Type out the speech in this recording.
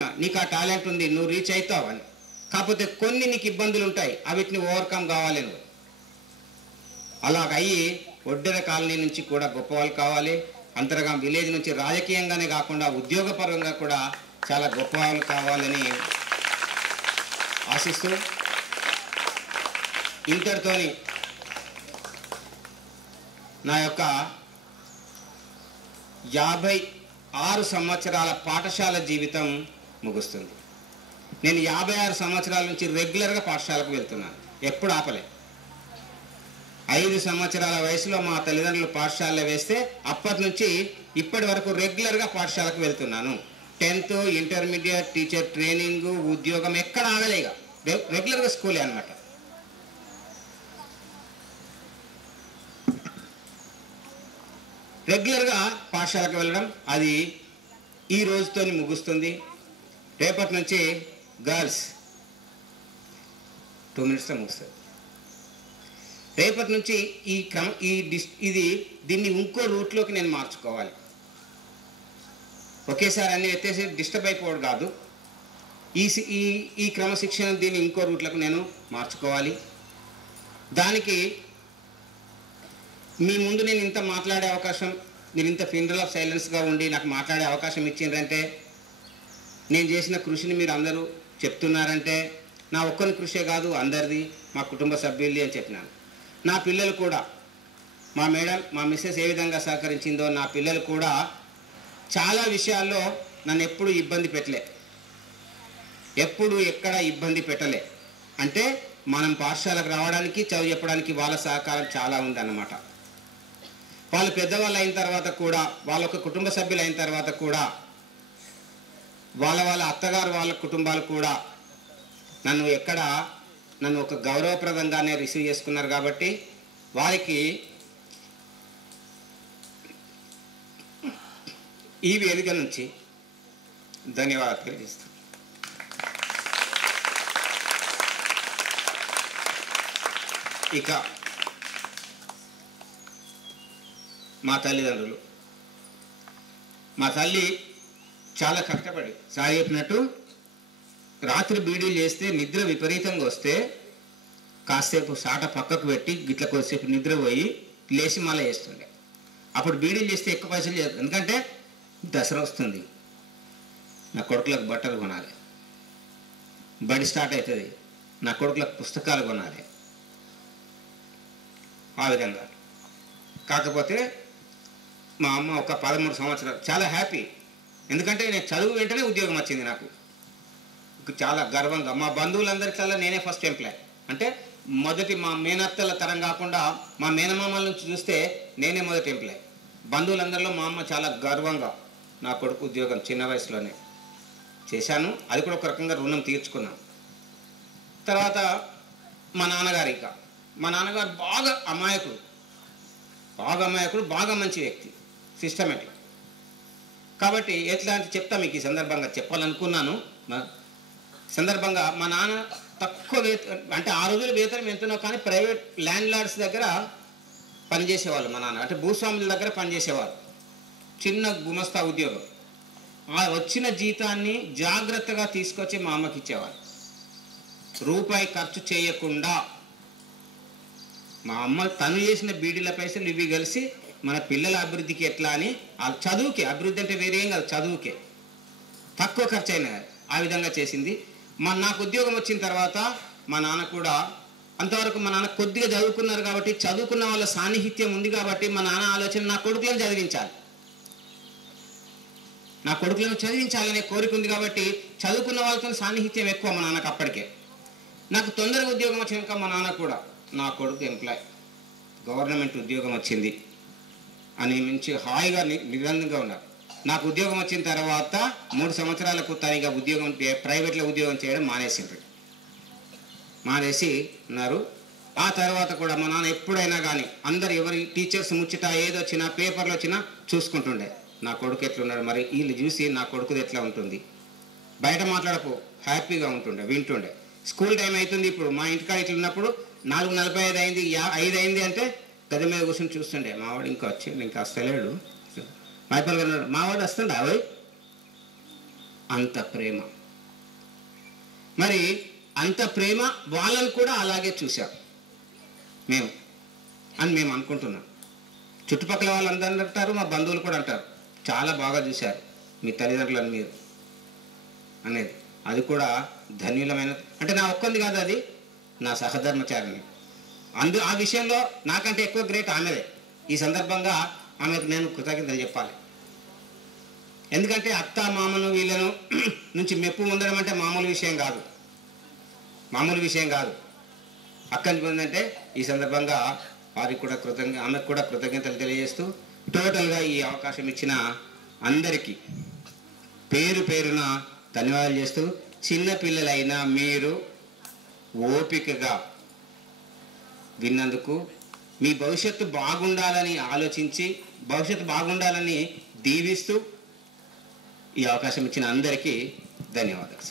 నీకు ఆ టాలెంట్ ఉంది, నువ్వు రీచ్ అవుతావు అని. కాకపోతే కొన్ని నీకు ఇబ్బందులు ఉంటాయి, అవిటిని ఓవర్కమ్ కావాలి నువ్వు. అలాగయ్యి ఒడ్డెర కాలనీ నుంచి కూడా గొప్పవాళ్ళు కావాలి, అంతరగా విలేజ్ నుంచి రాజకీయంగానే కాకుండా ఉద్యోగపరంగా కూడా చాలా గొప్పవాళ్ళు కావాలని ఆశిస్తూ ఇంతటితోని నా యొక్క 56 సంవత్సరాల పాఠశాల జీవితం ముగుస్తుంది. నేను 56 సంవత్సరాల నుంచి రెగ్యులర్గా పాఠశాలకు వెళ్తున్నాను, ఎప్పుడు ఆపలే. 5 సంవత్సరాల వయసులో మా తల్లిదండ్రులు పాఠశాలలో వేస్తే అప్పటి నుంచి ఇప్పటి వరకు రెగ్యులర్గా పాఠశాలకు వెళ్తున్నాను. 10th ఇంటర్మీడియట్ టీచర్ ట్రైనింగ్ ఉద్యోగం ఎక్కడ ఆగలేగా, రెగ్యులర్గా స్కూలే అనమాట. రెగ్యులర్గా పాఠశాలకు వెళ్ళడం అది ఈ రోజుతో ముగుస్తుంది. రేపటి నుంచి గర్ల్స్ 2 minutesలో ముగుస్తుంది. రేపటి నుంచి దీన్ని ఇంకో రూట్లోకి నేను మార్చుకోవాలి. ఒకేసారి అన్ని ఎత్తేసి డిస్టర్బ్ అయిపోవడం కాదు, ఈ క్రమశిక్షణ దీన్ని ఇంకో రూట్లకు నేను మార్చుకోవాలి. దానికి మీ ముందు నేను ఇంత మాట్లాడే అవకాశం, మీరు ఇంత ఫ్యూనరల్ ఆఫ్ సైలెన్స్గా ఉండి నాకు మాట్లాడే అవకాశం ఇచ్చిండ్రంటే, నేను చేసిన కృషిని మీరు అందరూ చెప్తున్నారంటే నా ఒక్కరి కృషే కాదు, అందరిది, మా కుటుంబ సభ్యుల్ది అని చెప్పినాను. నా పిల్లలు కూడా, మా మేడం మా మిస్సెస్ ఏ విధంగా సహకరించిందో, నా పిల్లలు కూడా చాలా విషయాల్లో నన్ను ఎప్పుడు ఇబ్బంది పెట్టలే, ఎప్పుడు ఎక్కడ ఇబ్బంది పెట్టలే. అంటే మనం పాఠశాలకు రావడానికి, చదువు చెప్పడానికి వాళ్ళ సహకారం చాలా ఉందన్నమాట. వాళ్ళు పెద్దవాళ్ళు అయిన తర్వాత కూడా, వాళ్ళ ఒక కుటుంబ సభ్యులు అయిన తర్వాత కూడా, వాళ్ళ అత్తగారు వాళ్ళ కుటుంబాలు కూడా నన్ను ఒక గౌరవప్రదంగానే రిసీవ్ చేసుకున్నారు. కాబట్టి వారికి ఈ వేదిక నుంచి ధన్యవాదాలు తెలియజేస్తాను. ఇక మా తల్లిదండ్రులు, మా తల్లి చాలా కష్టపడి సార్ చెప్పినట్టు రాత్రి బీడీలు చేస్తే నిద్ర విపరీతంగా వస్తే కాసేపు సాట పక్కకు పెట్టి గిట్ల కొద్దిసేపు నిద్ర పోయి లేచి మళ్ళీ వేస్తుండే. అప్పుడు బీడీలు చేస్తే ఎక్కువ పైసలు చేయదు, ఎందుకంటే దసరా వస్తుంది, నా కొడుకులకు బట్టలు కొనాలి, బడి స్టార్ట్ అవుతుంది, నా కొడుకులకు పుస్తకాలు కొనాలి, ఆ విధంగా. కాకపోతే మా అమ్మ ఒక 13 సంవత్సరాలు చాలా హ్యాపీ, ఎందుకంటే నేను చదువు వెంటనే ఉద్యోగం వచ్చింది. నాకు చాలా గర్వంగా, మా బంధువులందరికల్లా నేనే ఫస్ట్ ఎంప్లాయ్. అంటే మొదటి మా మేనత్తల తరం కాకుండా మా మేనమామల నుంచి చూస్తే నేనే మొదటి ఎంప్లాయ్. బంధువులందరిలో మా అమ్మ చాలా గర్వంగా నా కొడుకు ఉద్యోగం చిన్న వయసులోనే చేశాను, అది కూడా ఒక రకంగా రుణం తీర్చుకున్నాను. తర్వాత మా నాన్నగారు, మా నాన్నగారు బాగా అమాయకుడు, బాగా మంచి వ్యక్తి, సిస్టమేటిక్. కాబట్టి ఎట్లా అంటే చెప్తా మీకు ఈ సందర్భంగా చెప్పాలనుకున్నాను. సందర్భంగా మా నాన్న తక్కువ అంటే ఆ రోజుల వేతనం ఎంతనో కానీ ప్రైవేట్ ల్యాండ్ లార్డ్స్ దగ్గర పనిచేసేవాళ్ళు మా నాన్న, అంటే భూస్వాముల దగ్గర పనిచేసేవారు, చిన్న గుమస్తా ఉద్యోగం. ఆ వచ్చిన జీతాన్ని జాగ్రత్తగా తీసుకొచ్చి మా అమ్మకి ఇచ్చేవారు, రూపాయి ఖర్చు చేయకుండా. మా అమ్మ తను చేసిన బీడీల పైసలు ఇవి కలిసి మన పిల్లల అభివృద్ధికి ఎట్లా అని, చదువుకే అభివృద్ధి అంటే వేరే ఏం కాదు, చదువుకే తక్కువ ఖర్చు అయినా ఆ విధంగా చేసింది. నాకు ఉద్యోగం వచ్చిన తర్వాత మా నాన్న కూడా అంతవరకు, మా నాన్న కొద్దిగా చదువుకున్నారు కాబట్టి, చదువుకున్న వాళ్ళ సాన్నిహిత్యం ఉంది కాబట్టి మా నాన్న ఆలోచన నా కొడుకులను చదివించాలనే కోరిక ఉంది కాబట్టి చదువుకున్న వాళ్ళతో సాన్నిహిత్యం ఎక్కువ మా నాన్నకు. అప్పటికే నాకు తొందరగా ఉద్యోగం వచ్చినాక మా నాన్న కూడా నా కొడుకు ఎంప్లాయ్, గవర్నమెంట్ ఉద్యోగం వచ్చింది అని మంచి హాయిగా నిరందంగా ఉన్నారు. నాకు ఉద్యోగం వచ్చిన తర్వాత 3 సంవత్సరాలకు తనగా ఉద్యోగం ప్రైవేట్లో ఉద్యోగం చేయడం మానేసి ఉన్నారు. ఆ తర్వాత కూడా మా నాన్న ఎప్పుడైనా కానీ అందరు ఎవరి టీచర్స్ ముచ్చట ఏదొచ్చినా పేపర్లు వచ్చినా చూసుకుంటుండే, నా కొడుకు ఎట్లున్నాడు, మరి వీళ్ళు చూసి నా కొడుకుది ఎట్లా ఉంటుంది, బయట మాట్లాడకు హ్యాపీగా ఉంటుండే, వింటుండే. స్కూల్ టైం అవుతుంది, ఇప్పుడు మా ఇంటికాడ ఇట్లా ఉన్నప్పుడు 4:45 అయింది, 5 అయింది అంటే గది మీద కూర్చొని చూస్తుండే. మావాడు ఇంకా వచ్చి ఇంకా వస్తలేడు, మైపల్ గారు మావాడు వస్తుండే, అవి అంత ప్రేమ. మరి అంత ప్రేమ వాళ్ళని కూడా అలాగే చూశాం మేము అని మేము అనుకుంటున్నాం. చుట్టుపక్కల వాళ్ళందరూ అంటారు, మా బంధువులు కూడా అంటారు, చాలా బాగా చూశారు మీ తల్లిదండ్రులను మీరు అనేది. అది కూడా ధన్యులమైన, అంటే నా ఒక్కంది కాదు, అది నా సహధర్మచారిని. ఆ విషయంలో నాకంటే ఎక్కువ గ్రేట్ ఆమెదే. ఈ సందర్భంగా ఆమెకు నేను కృతజ్ఞతలు చెప్పాలి. ఎందుకంటే అత్త మామను వీళ్ళను నుంచి మెప్పు ఉండడం అంటే మామూలు విషయం కాదు, మామూలు విషయం కాదు. అక్కడి పొందంటే ఈ సందర్భంగా వారికి కూడా ఆమెకు కూడా కృతజ్ఞతలు తెలియజేస్తూ, టోటల్గా ఈ అవకాశం ఇచ్చిన అందరికీ పేరు పేరున ధన్యవాదాలు చేస్తూ, చిన్నపిల్లలైనా మీరు ఓపికగా విన్నందుకు, మీ భవిష్యత్తు బాగుండాలని ఆలోచించి భవిష్యత్తు బాగుండాలని దీవిస్తూ ఈ అవకాశం ఇచ్చిన అందరికీ ధన్యవాదాలు.